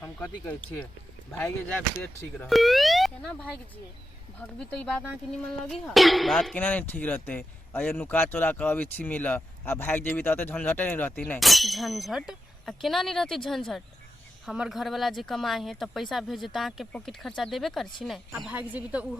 हम कथी कहै छियै भाग जाए से ठीक रह। केना भाग जिए भगबी तो ई बात आके निमन लगी है। बात केना नहीं ठीक रहते। अरे नुका चोरा के अभी छिमिल आ भाग जेबी तो झंझटे नहीं रहती नहीं। झंझट आ केना नहीं रहती झंझट। हमर घर वाला जे कमाए है तो पैसा भेजे तो आके पॉकेट खर्चा देबे कर छी नहीं। आ भाग जेबी तो उ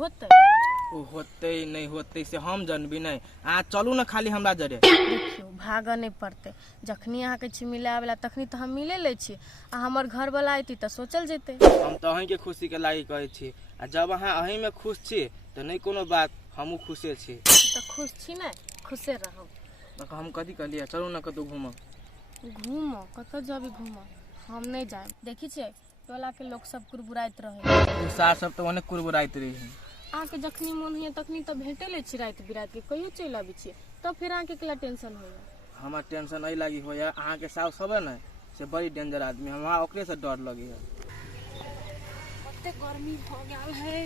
होते नहीं होते से हम जानबी नहीं। आ चलू ना खाली हमरा जरे। देखियो भागऽ नहीं पड़ते। जखनी अहाँ के छी मिले आवेला तखनी तो हम मिले ले छी। आ हमर घर वाला आती तो सोचल जेते। हम तो अहीं के खुशी के लागी कहै छी। आ जब अहाँ अहीं में खुश छी तो नहीं कोनो बात हमहू खुशे छी। तो खुश छी नहीं खुशे रहब। हम कथी कहलिए चलू ना कतौ घूमब। घूमो कत जाबी घूमो हम नहीं जाए। देखी छे टोला के लोग सब कुरबुराइत रहे। सार सब तो ओने कुरबुराइत रही है। आके जखनी मन है तखनी तो भेटे ले छी रात बिरात के कहियो चल आबी छी। तब फिर आके केला टेंशन होया। हमार टेंशन नहीं लगी होया। अहाँ के सास सब है ना से बड़ी डेंजर आदमी। हमरा ओकरे से डर लगी है। कते गर्मी हो गया है।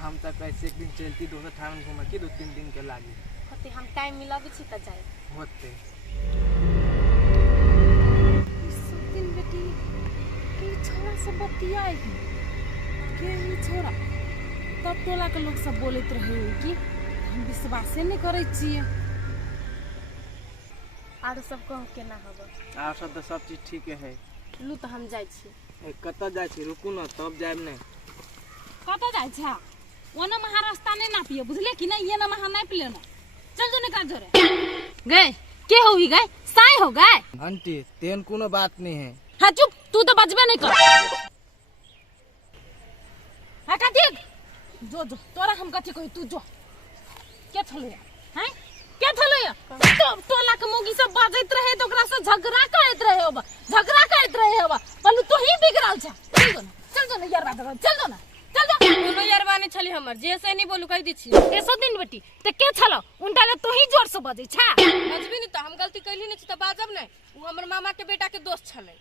हम तो कैसे एक दिन चलती दोसर ठाम घूमे की 2-3 दिन के लागी। कते हम टाइम मिलाबी छी त जाए होते सब दिन बेटी की छोरा सब बतियाई के ई छोरा तब टोला के लोग सब बोलत रहे कि हम विश्वासे नहीं करे छिए। आर सब कह केना हबो। आर सब तो सब चीज ठीक है। लू तो हम जाय छी। कत जाय छी रुकू ना तब जाएब नहीं। कत जाय छ ओना महारास्ता नहीं ना पिए बुझले कि नहीं। ये ना महा नहीं पिले ना चल जो निकाल जोरे गए के होई गए साई हो गए। आंटी तेन कोनो बात नहीं है। हां चुप तू तो बजबे नहीं कर। हटा देख जो जो तोरा हम कथी कहि तू जो के छले हैं के छले तो टोला के मोगी सब बाजैत रहे तो ओकरा से झगड़ा करैत रहे हो पल्लू तो ही बिगड़ल छ। चल जो ना यार बात चल जो ना चल जो कोनो यारवानी छली हमर जे से नहीं बोलू कह दी छी। ऐसो दिन बेटी ते के छलो उनटा ले तो ही जोर से बजै छ। बजबी नहीं तो हम गलती कैली नहीं त बाजब नहीं। उ हमर मामा के बेटा के दोस्त छले। ए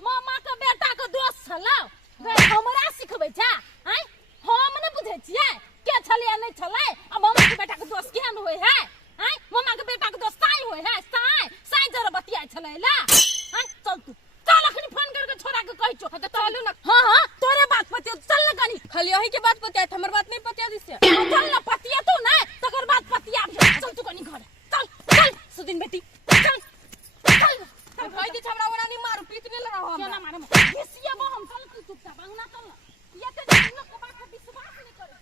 मामा के बेटा के दोस्त छलो गे हमरा सिखबै छ हैं हम नहीं बुझै छियै के छले नहीं छले। अब मामा के बेटा के दोस्त केहन होय है हैं मामा के बेटा के दोस्त साई होय है साई जरा बतियाय छले ला हैं चल तू चल अखनी फोन करके छोरा के कहि छो तो चलू ना। हां तोरे बात पतिया चल ना कनी खाली यही के बात पतिया हमर बात नहीं पतिया दिस। चल ना पतिया तू ना तकर बात पतिया चल तू कनी घर चल चल सुदिन बेटी चल चल कह दी हमरा ओना नहीं मारू पीत नहीं लगा हम केना मारे बेसिया बो हम चल तू चुपचाप अंगना चल ना ये ते लोग के बात पे विश्वास नहीं करे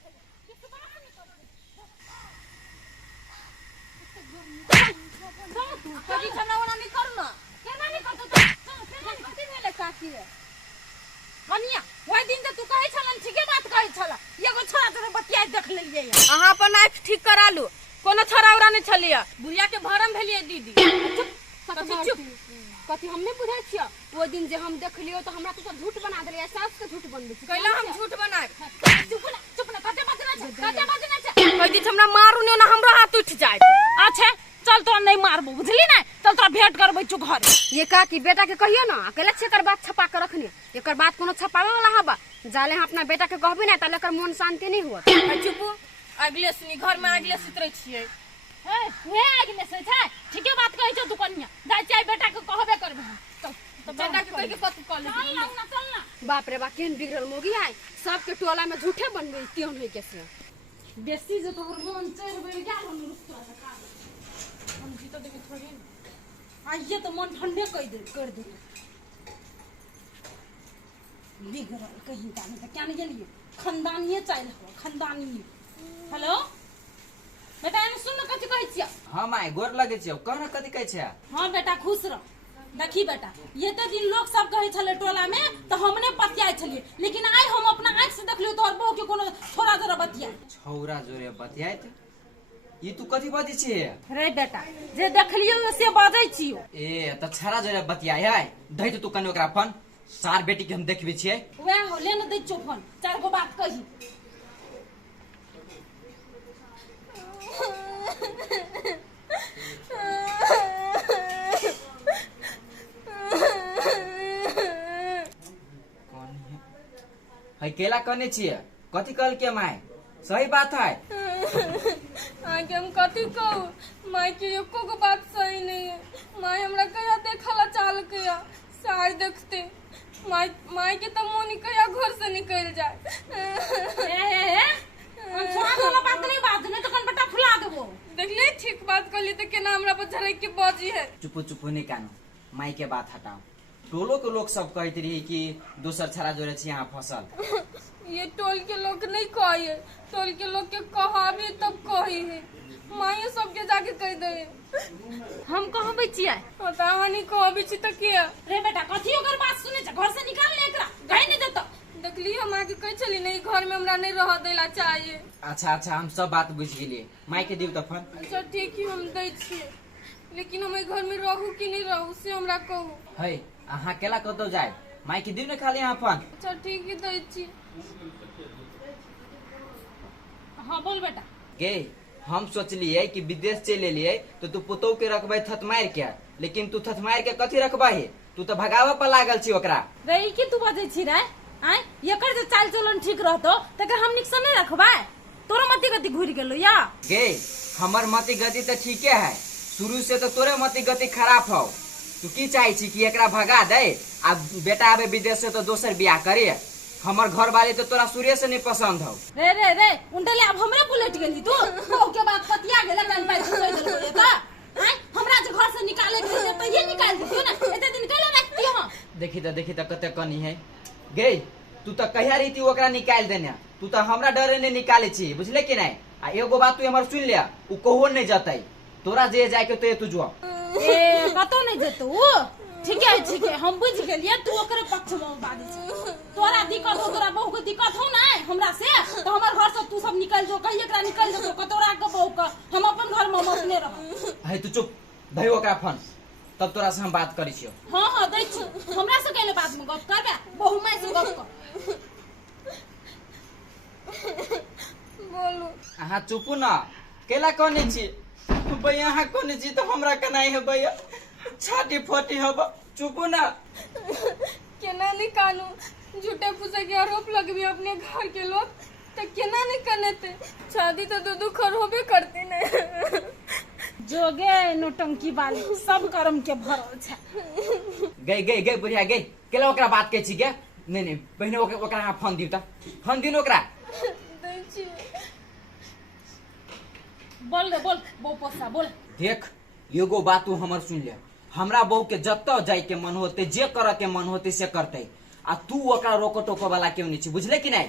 कभी हमरा ओना नहीं करू ना। केना नहीं करतो कथी भेले काकी कनिया ओइ दिन जे तू कहै छलन ठीके बात कहै छल एगो छोरा तोरे बतियाय देख लेलिए। अहाँ अपन आँख ठीक करा लू। कोनो छोरा उरा नहीं छलिया बुढ़िया के भरम भेलिए दीदी। चुप कथी हम नहीं बुझै छियै ओ दिन जे हम देखलियो तो हमरा तो झूठ बना देलिए सास के झूठ बनबै छी कैला हम झूठ बनाए। चुप ना कते बजना छ कह दी हमरा मारू नहीं ना हमरो हाथ उठ जाए। अच्छा चल तो नहीं मारबो बुझली ना चल तोरा भेंट करबै छु घर। ये काकी बेटा के कहियो ना अकेले छेकर बात छपा के रखनी एकर बात कोनो छपावे वाला हबा जाले हम अपना बेटा के कहबे ना ताले एकर मन शांति नहीं हुआ। चुप अगले सुनी घर में अगले सुतरै छियै। हे आगने से छै ठीके बात कहै छ तू कनिया जाय चाहे बेटा के कहबे करबे चल तो बेटा के कह के कथी कह ले। चल ना बाप रे बा केन बिगड़ल मोगी आय सबके टोला में झूठे बनबे त्योन होय के से बेसी जे तोहर मन चढ़ गइल गेल हम रुकतो हम जीतो देखे थोड़ी आइए तो मन ठंडे कर दे बिगड़ल कहीं का नहीं क्या नहीं जानिए खानदानिए चाहिए खानदानिए। हेलो बेटा एने सुन न कथी कहै छियै। हां माय गोर लगे छियै कहना कथी कहै छै। हां बेटा खुश रह देखी बेटा ये तो दिन लोग सब कहै छले टोला में तो हमने बतियाय छलिए लेकिन आइ हम अपना आंख से देखलियो तोहर बहू के कोनो छोरा जरा बतियाय छौरा जोरे बतियाय ई तू कथी बाजै छी रे बेटा जे देखलियो से बाजै छियो। ए त छरा जोरे बतियाय है धै तू कनी ओकरा फोन सार बेटी के हम देखबे छियै वह हो ले न दै छो फोन चार गो बात कही। है केला कने छियै कथी कहल के माय सही बात है। आगे हम कथी कहू माई के एको को बात सही नहीं है। माई हमरा कया देखला चाल कया शायद देखते माई माई के त मोनी कया घर से निकल जाए छोड़ा वाला बात नहीं बात नहीं तो कौन बेटा फुला देबो। देखले ठीक बात कर ली तो केना हमरा पर झरक के बाजी है। चुप चुप नहीं कानो, माई के बात हटाओ। टोलो के लोग सब कहते रही कि दोसर छड़ा जोड़े छी यहाँ फसल। ये टोल के लोग नहीं कहे, टोल के लोग के कहावे तब कही है, माई सबके जाके कह दे। हम कहबै छियै पता नहीं कहबे छी त के रे बेटा कथी ओकर बात सुने छ, घर से निकाल ले एकरा गई नहीं देतो। देखली हम आके कह चली नहीं घर में हमरा नहीं रह देला चाहिए। अच्छा हम सब बात बुझ गेलिए, माई के दियो त फोन। अच्छा ठीक है हम दै छी, लेकिन हम घर में रहू कि नहीं रहू से हमरा कहू। है अहाँ केला कतौ जाए, माई के दियो न खाली यहाँ फोन। अच्छा ठीक है दै छी। हां बोल बेटा। गे हम सोचलिए कि विदेश चले लिए तो तू पुतौ के रखबे थतमार के, लेकिन तू थतमार के कथी रखबा है, तू तो भगावा पर लागल छी ओकरा। रे ई की तू बाजै छी रे? आय एकर जे चाल चलन ठीक रहतो तकर हम निक से नहीं रखबा। तोरो मति गति घुर गेलो या? गे हमर मति गति तो ठीके है, शुरू से तो तोरे मति गति खराब हो। तू की चाहे छी कि एकरा भगा दे आ बेटा आवे विदेश से तो दोसर बियाह करे? हमर घर वाले तो तोरा सूर्य से नहीं पसंद हो। रे रे रे उंडले अब हमरा बुलेट गेली तू ओ के बात पतिया गेले कान पाई छोड़ देलो ये का। आय हमरा जे घर से निकाले भेजे तो ये निकाल दियो ना, एते दिन कले रखती हम। देखी त कते कनी है। गे तू तो कहिया रही थी ओकरा निकाल देने, तू तो हमरा डरे ने निकाले छी, बुझले कि नहीं? आ एगो बात तू हमर सुन ले, उ कहो नहीं जतई, तोरा जे जाए के तो तू जो। ए कतो नहीं जेतू। ठीक है हम बुझ गेलिए, तू ओकरे पक्ष में बाजी छ। तोरा दिक्कत हो, तोरा बहू के दिक्कत हो ना हमरा से, तो हमर घर से तू सब निकल जो, कहिए एकरा निकल जो कतोरा के बहू का, हम अपन घर में अपने रह। है तू चुप धई ओकरा फोन, तब तोरा से हम बात करी छियो। हां दै छी, हमरा से कहले बात में गप करबे, बहू माई से गप कर। बोलू अहाँ चुपू ना, केला कोने छी भैया? अहाँ कोने छी तो हमरा कनाई है भैया, छाती फोटी हब, चुपू ना। केना नहीं कानू, झूठे फूसे के आरोप लगबी अपने घर के लोग तो केना नहीं कनेते, शादी तो दो खर होबे करते न। जोगे नोटंकी वाली सब कर्म के भरल छै। गई बुढ़िया गई, केला ओकरा बात के छी के? नहीं पहले ओकरा अहाँ फोन दियो त, फोन दियो ओकरा। दै छी। बोल रे बोल, बहू पोसा बोल। देख एगो बात तू हमर सुन ले, हमरा बहू के जत्ता जाए के मन होते, जे करे के मन होते से करते, आ तू ओकरा रोको टोको वाला क्यों नहीं छी, बुझले कि नहीं?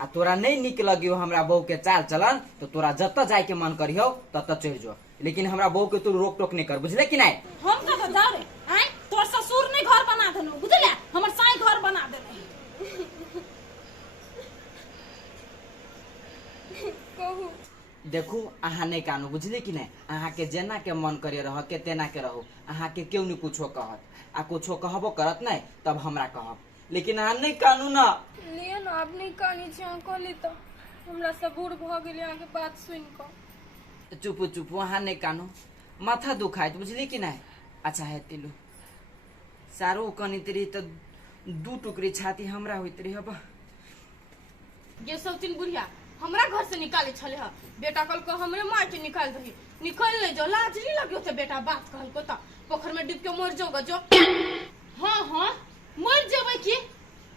आ तोरा नहीं निक लगियो हमरा बहू के चाल चलन तो तोरा जत्ता जाए के मन करियो तत्ता चढ़ जो, लेकिन हमरा बहू के तू रोक टोक नहीं कर, बुझले कि नहीं? हम कत जाओ रे? आय तोर ससुर ने घर बना देनो, बुझले? हमर साई घर बना देने। कहू देखो अहाँ नहीं कानू, बुझले कि नहीं? अहाँ के जेना के मन करे रह के तेना के रहो, अहाँ के क्यों नहीं कुछो कहत, आ कुछो कहबो करत नहीं तब हमरा कहब, लेकिन अहाँ नहीं कानू ना। लिए ना आप नहीं कानी छी, कहली तो हमरा सब बूढ़ भ गेली अहाँ के बात सुन के। चुप अहाँ नहीं कानू, माथा दुखाइत, बुझली कि नहीं? अच्छा है तिलू सारो कनित रही तो दू टुकड़ी छाती हमरा होइत रही अब। ये सब तीन बुढ़िया हमरा घर से निकाले छले ह, बेटा कल को हमरे मार के निकाल दही, निकल ले जो, लाज नहीं लगियो से बेटा बात कहल को ता पोखर में डूब के मर जाओगा जो। हां मर जेबै की?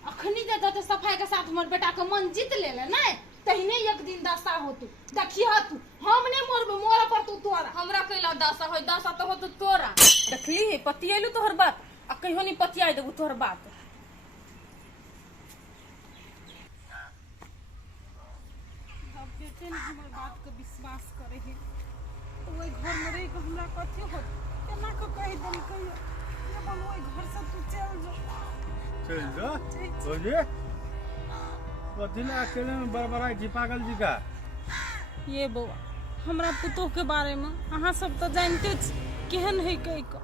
अखनी जे तो सफाई के साथ हमर बेटा के मन जीत लेले नै, तहिने एक दिन दशा होतु, देखिह तू। हम ने मरबे, मोरा पर तू तोरा। हमरा कैला दशा होय, दशा तो होतु तोरा। देखली पतियलु तोहर बात, आ कहियो नहीं पतियाई देबू तोहर बात। बेटे ने हमर बात के विश्वास करे है, तो ओई घर में रह के हमरा कथी होत, केना को कह देल कहियो ये बन ओई घर से तू चल जा। बोलिए कथिला अकेले में बड़बड़ाई जी पागल जी का? ये बउआ हमरा पुतोह के बारे में अहाँ सब तो जानते छी केहन है कह के,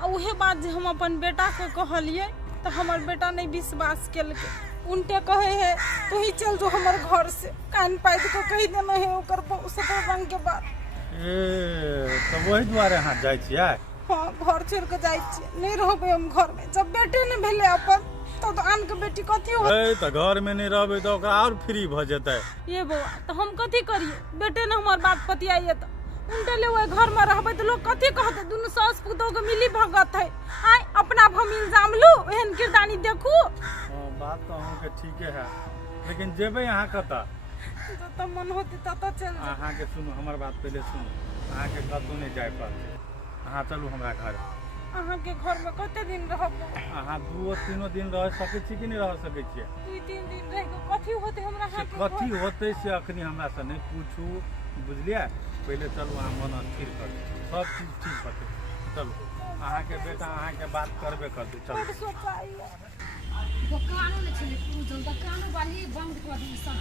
आ उहे बात जे हम अपन बेटा के कहलिए तो हमर बेटा नहीं विश्वास केलके, उनटे कहे है तू ही चल जो हमर घर से, कान पाइद को कह देना है ओकर बहू से रंग के बात। ए तो वही द्वारे हाथ जाय छियै? हाँ घर छोड़ के जाय छियै, नहीं रहबे हम घर में। जब बेटे ने भेले अपन तो आन के बेटी कथी हो तो घर में नहीं रहबे तो ओकरा और फ्री भ जेतै। ये बउआ तो हम कथी करिए, बेटे ने हमार बात पतियाइए तो उनटे ले ओए घर में रहबे तो लोग कथी कहते दुनु सास पुतोह के मिली भगत है आय अपना भम इल्जाम लू एहन किरदानी देखू हाँ बात तो अहूँके ठीके है लेकिन जेबै अहाँ कतऽ तो मन होती तत चल अहाँके सुनू हमर बात पहले सुनू अहाँके कतहु नहीं जाय पड़तै अहाँ चलू हमरा घर अहाँ के घर में कते दिन रहब अहाँ 2-3 दिन रह सकै छी कि नहीं रह सकै छियै 2-3 दिन रह के कथी होते हमरा से हाथ कथी होतै से अखनी हमरा से नहीं पूछू बुझलियै पहले चलू अहाँ मन स्थिर करू सब चीज ठीक हेतै चलू अहाँके बेटा अहाँके बात करबे करतै चलू सोचाइए दुकानो ने चले पूजल दुकानो वाली बंद कर दी सब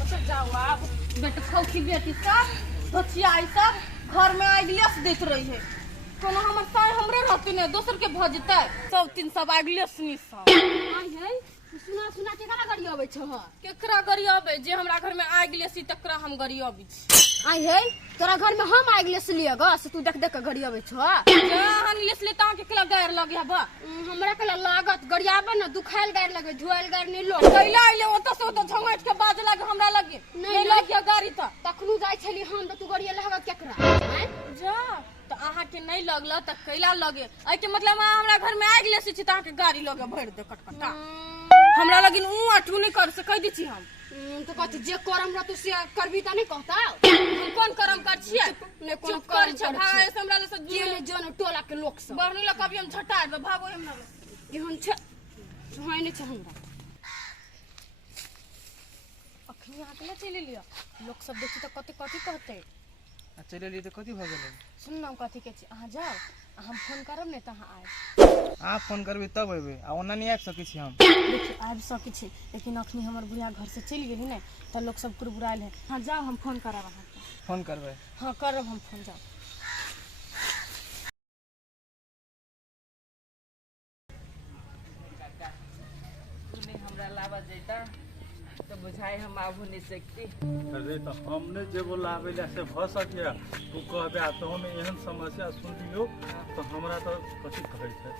कतऽ जाओ आप बेटा खौखी बेटी सब बचिया ई सब घर में आगिलेस देत रही है कोनो हमर साय हमरे रहती ने दोसर के भ जेतै सब तीन सब आगिलेस नी सब आई है सुना सुना के करा गड़ी आबै छ केकरा गरियाबे जे हमरा घर में आगिलेसी तकरा हम गरियाबी छी आई है तोरा घर में हम आगि लेस लिया ग से तू देख देख के गड़ी आबै छ जहां लेस ले ता के केला गायर लगे हबा हमरा के लागत गड़ी आबे न दुखाइल गाड़ लगे झुआइल गाड़ नहीं लो कैला आइले ओत से ओत झंगाट के बाज लगे हमरा लगे नहीं लगे गाड़ी त तखनु जाय छली हम त तू गड़ी लगा केकरा हैं जा त अहाँ के नहीं लगला त कैला लगे आई के मतलब हमरा घर में आगि लेसी छी त अहाँ के गाड़ी लगे भर दे कटकटा हमरा लगिन ऊ अठू नहीं कर सकै दी छी हम तो कहती जे करम रह तू से करबी त नहीं कहता हम कोन करम कर छियै ने कोन चुप कर छ भाई से हमरा से के ने जन टोला के लोग सब बरनी ल कभी हम झटार दे भागो हमरा केहन छ सुहाय ने छ हमरा अखनी आके ना चले लियो लोग सब देखी त कते कथी कहते चले ली तो कथी भ गेलै सुन ना कथी के छी अहाँ जाओ हम फोन करब ने त अहाँ आए अहाँ फोन करबै तब अयबै आ ओना नहीं आबि सकै छी हम देखिए आबि सकै छी लेकिन अखनी हमर बुढ़िया घर से चलि गेली ने त लोग सब कुरबुराइल है हाँ जाओ हम फोन करब अहाँ के फोन करबै हाँ करब हम फोन जाओ तूने हमरा लावा जैता तो बुझाई हम आबू नहीं सकती अरे तो हमने जे बोलाबे ला से भ सकिया तू कहबे आ तो हम एहन समस्या सुन लियो तो हमरा तो कथी कहै छै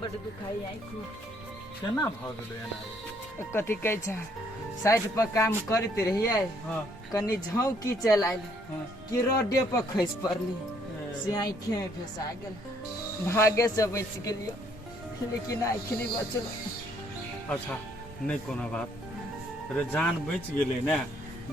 बड़ दुखाई आई खूब केना भ गेलै एना कथी कहै छै साइड पर काम करते रहिए हां कनी झौकी चल आइल हां कि रोडे पर खसि पड़ली से आँखि में फंसा गेल भागे से बच गेलियो लेकिन आँखि नहीं बचल अच्छा नहीं कोनो बात अरे जान बच गेलै ने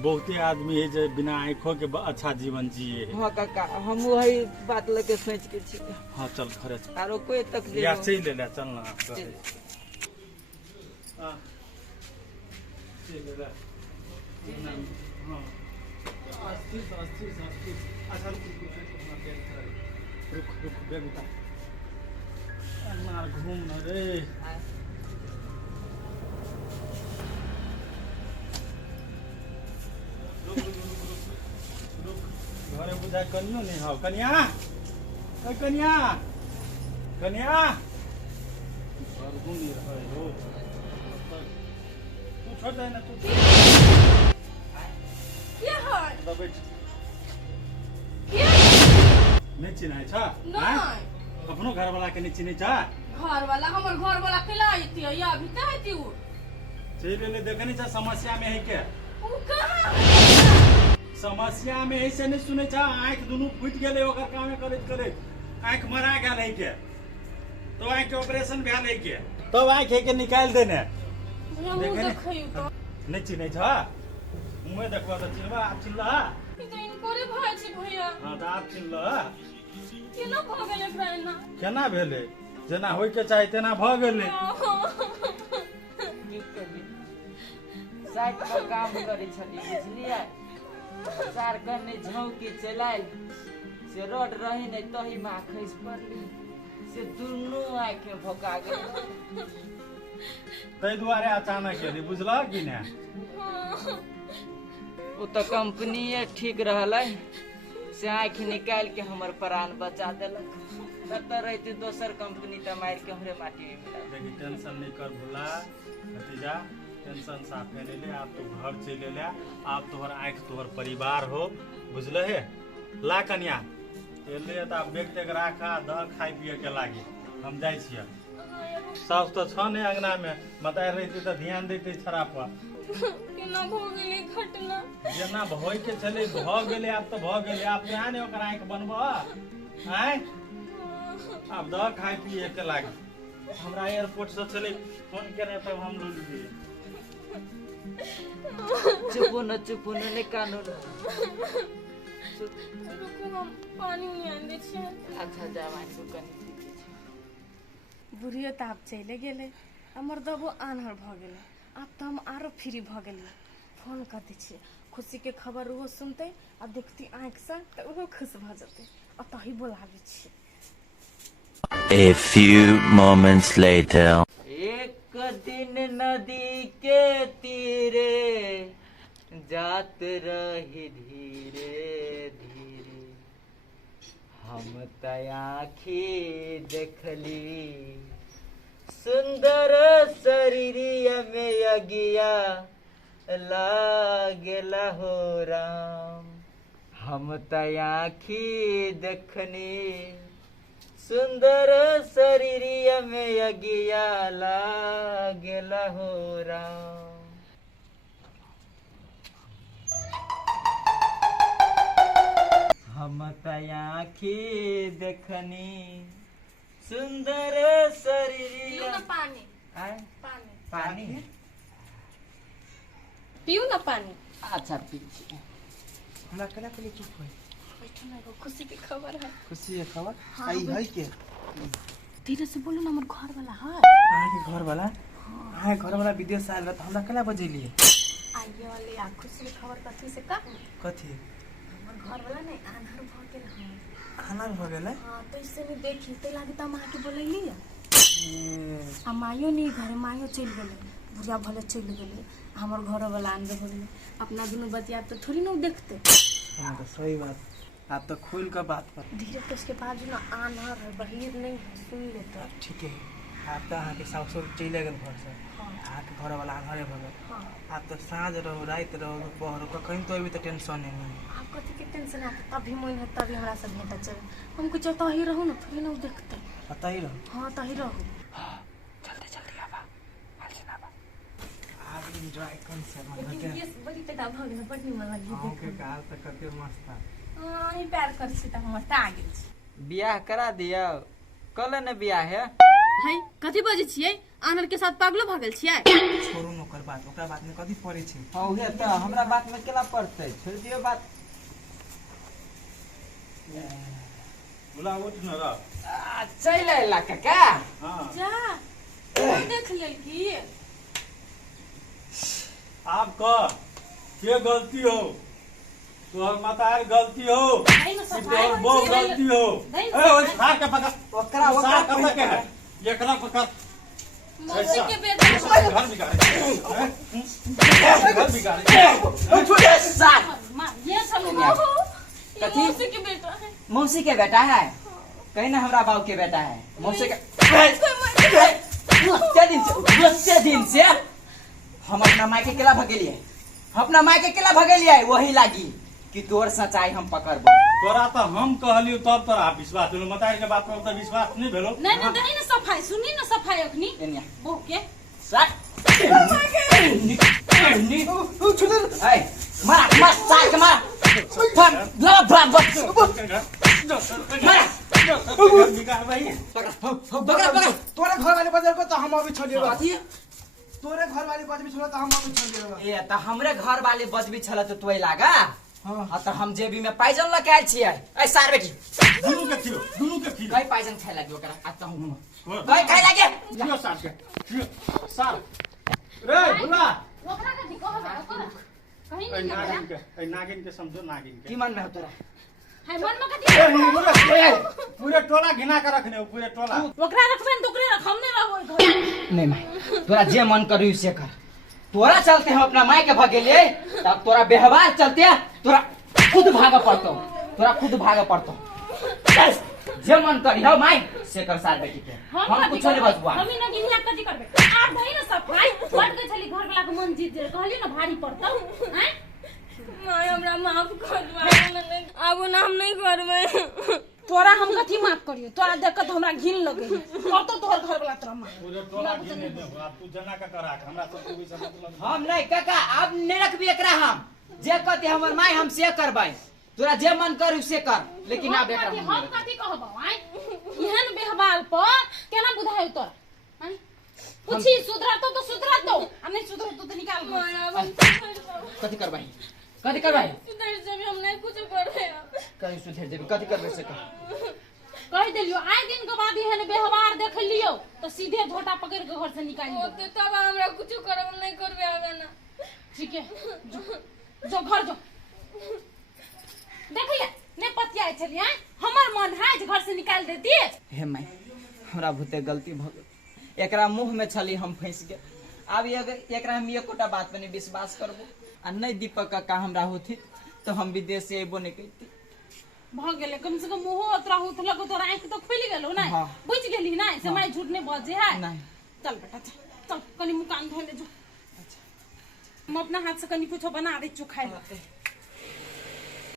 बहुते आदमी है जे बिना आँखों के अच्छा जीवन जिए है हाँ काका हम वही बात लेके सोच के छी हाँ चल घरे चल आरो कोई तकलीफ या हो- चल ले चल ना चल। हां चल ले हां अस्थिर अच्छा रुक बेग उठा मार घूम न रे घरे बुझा कनियो नहीं हो कनिया ओ कनिया कनिया घर घूम नहीं रहा है रोज तू छोड़ दे ना तू के है दबे के नहीं चिन्हाय छ नहीं अपनो घर वाला के नहीं चिन्है छ घर वाला हमर घर वाला केला आइती है या अभी त आइती उ चल ले देखनी छ समस्या में है के उ कहां समस्या में ऐसे नहीं सुने छ आंख दुनु फूट गेले ओकर काम करैत करैत आंख मरा गेल है के तो आंख के ऑपरेशन भेल है के तब आंख है के निकाल देने हम देखे ने? देखै त नहीं चिन्है छ मुँह देखबा त चिन्हबा आप चिन्हला ई त इनकोरे भाई छी भैया हाँ तो आप चिन्हला केना भ गेलै एकरा केना भेलै जेना होय के चाही तेना भ गेलै की करी साइड पर काम करे छली बुझलिए चार कन्ने झौकी चलाइल से रोड रही नहीं तही माँ खसि पड़ली से दुनू आँख में भोका गेल ताहि दुआरे अचानक एली बुझल कि ने वो तो कंपनीये ठीक रहल है से आँख निकाल के हमर प्राण बचा देलक कतऽ रहती दोसर कंपनी तो मार के हमरे माटी में मिला देखी टेंशन नहीं कर भूला भतीजा टेंशन साफे ले ले आप तो घर चले ले आप तोहर आँख तोहर परिवार हो बुझल है ला कन्या एले त आप बेग तेग राखा दह खाई पिए के लागी हम जाइ छियै साउस तो छ ने अंगना में बताए रही तो ध्यान देते छरा पर केना भ गेलै घटना जेना भय के चले भ गेले आब तो भ गेले आब यहाँ ने ओकर आंख बनबा हैं अब द खाए पिए के लागी हमरा एयरपोर्ट से चले फोन करे तब हम लो लिए चुप न कानो रुको हम पानी नहीं आने छियै अच्छा जवान दुकान बुढ़ियो तऽ आब चले गेलै हमर दबो आन्हर भऽ गेलै आब तऽ हम आरो फ्री भऽ गेलियै फोन कर दै छियै खुशी के खबर ओहो सुनतै आ देखती आँखि से तऽ ओहो खुश भऽ जेतै आ तही बोलाबै छियै। A few moments later. एक दिन नदी के तीरे जात रही धीरे धीरे हम तयाखी देखली सुंदर शरीरिया में अगिया लागेला हो राम हम तयाखी देखनी सुंदर शरीरिया में अगिया लागेला हो राम हम तयाखी देखनी सुंदर शरीरिया पानी आय पानी पानी पियो ना पानी अच्छा पीछे हमरा केना के चुप होई खुशी की खबर है खुशी के खबर आई है के धीरे से बोलो ना हमर घर वाला है अहाँ के घर वाला अहाँ घर वाला विदेश से आयल त हमरा केना बजेलिए आइए वाले आ खुशी के खबर कथी से का कथी हमर घर वाला नहीं आन्हर भऽ गेल है खाना भ गेलै हाँ तो इससे नहीं देखी ते लागे तो माँ के बोलैली आ मायो नहीं घरे मायो चल गेले बुढ़िया भले चल गेले हमर घर वाला आंदे हो गेले अपना दुनू बतिया तो थोड़ी ना देखते हाँ तो सही बात आप तो खुल कर बात कर धीरे तो उसके बाद जो ना आन्हर है बहिर नहीं है सुन लेते ठीक है आप तो अहाँ के सासुर चले गए घर से अहाँ के घर वाला आन्हरे भ गए हाँ आप तो साँझ रहो रात रहो दोपहर रहो कहीं तो अभी तो टेंशन नहीं आप कथी के टेंशन आता तभी मन है तभी हमरा से भेंट चले हम कुछ तही रहू ना थोड़ी ना देखते पता ही रहो हाँ तही रहू जल्दी जल्दी आबा हाल आबा आज एंजॉय कर से मतलब के ये बड़ी टका भऽ गेल बड निमन लगी गाँव के काल तक कते मस्त था ही प्यार कर छी त हमर ता गेल छी बियाह करा दिया कल न बियाह है है कथी बजे छियै आनर के साथ पागलो भ गेल छियै छोड़ू न ओकर बात ओकरा बात में कथी पड़े छै हाँ उहे तो हमरा बात में केला पड़ते छोड़ दियो बात बोला उठ न रह चल अला काका हां जा देख लेल की आप का ये गलती हो तोहर मातार गलती हो नहीं ना कि सफाई तोहर बो गलती हो नहीं ए ओइ सार के पकड़ ओकरा सार के पकड़ एकरा पकड़ मौसी के बेटा घर बिगाड़े घर बिगाड़े मां ये सब कथी? मौसी के बेटा है मौसी के बेटा है कहीं ना हमरा बाबू के बेटा है मौसी के उतने दिन से हम अपना मायके केला भगेलिए अपना मायके केला भगेलिए वही लागी कि तोर सच्चाई हम पकड़बो तोरा तो हम कहलियो तब तोरा विश्वास भेलो मतार के बात पर तो विश्वास नहीं भेलो नहीं ना नहीं ना सफाई सुनी ना सफाई अखनी एनिया ओके सट ए मार साल के मार फन ला बाप मार घर बिगाड़ भाई पकड़ तोरे घर वाले बजे को तो हम अभी छोड़ देबो कथी तोरे घर वाले बजे छोड़ तो हम अभी छोड़ देबो ए त हमरे घर वाले बजबी छल त तोय लागा हां हाँ त हम जेबी में पाइजन लके आइल छियै ए सार बेटी दुनू के खिलो कई पाइजन खाइ लागि ओकरा आता हूं कई खाइ लागि खिलो सार के खिलो सार रे बुला ओकरा के दिक्कत हो कहीं ए नहीं नागिन के समझो नागिन के की मन में हो तोरा है मन में कथी पूरे टोला घिना के रखने हो पूरे टोला ओकरा रखबे तो ओकरे रख हम नहीं रहबो घर नहीं माय तोरा जे मन करी से कर तोरा चलते हम अपना माय के भगेलिए तब तोरा व्यवहार चलते तोरा खुद भाग पड़तो जे मन करी हो माय से कर सार बेटी के हम कुछ नहीं बचबा हम ना गिनिया कथी करबे आप भई ना सफाई बन के चली घर वाला के मन जीत जे कहली ना भारी पड़तो हैं माय हमरा माफ कर दो अब ना हम नहीं करबे तोरा हम कथी माफ करियो, तोरा देख के तो हमरा घिन लगे और तो तोहर घर वाला तोरा माफ। मुझे टोला गिने दे अब तू जना का करा हमरा सब को भी सब मतलब हम नहीं काका अब नहीं रखबी एकरा हम जे कहते हमर माई हम से करबै तोरा जे मन कर से कर लेकिन अब एकरा हम कथी कहबो आय एहन व्यवहार पर केना बुझाय तोरा आय पूछी सुधरतो तो सुधरतो आ नहीं सुधरतो तो निकाल कथी करबै कथी करबै सुधर जब हम नहीं कुछ कर रहे कहीं सुधर जेबी कथी करबै से कर कह देलियो आय दिन के बाद एहन व्यवहार देख लियो तो सीधे झोटा पकड़ के घर से निकाल दियो। होते तब हमरा कुछ करब नहीं करबे आगे ना। ठीक है जो घर जो देख ले ने पतिया चलिए हमर मन है जे घर से निकाल देती। हे माई हमरा भूते गलती भ गेल एकरा मुंह में छली हम फंस गेल अब अगर एकरा हम एकोटा बात पे नहीं विश्वास करबो आ नहीं दीपक काका हमरा होती तो हम विदेश से एबो नहीं करती भ गेले कम से कम मुंह तोरा उठलक तोरा आंख तो खुल गेलो ना हाँ। बुझ गेली ना से मैं झूठ नहीं बजे है। नहीं चल बेटा चल कनी मुंह कान धो ले जो हम अपना हाथ से कनी कुछ बना दे चुखाई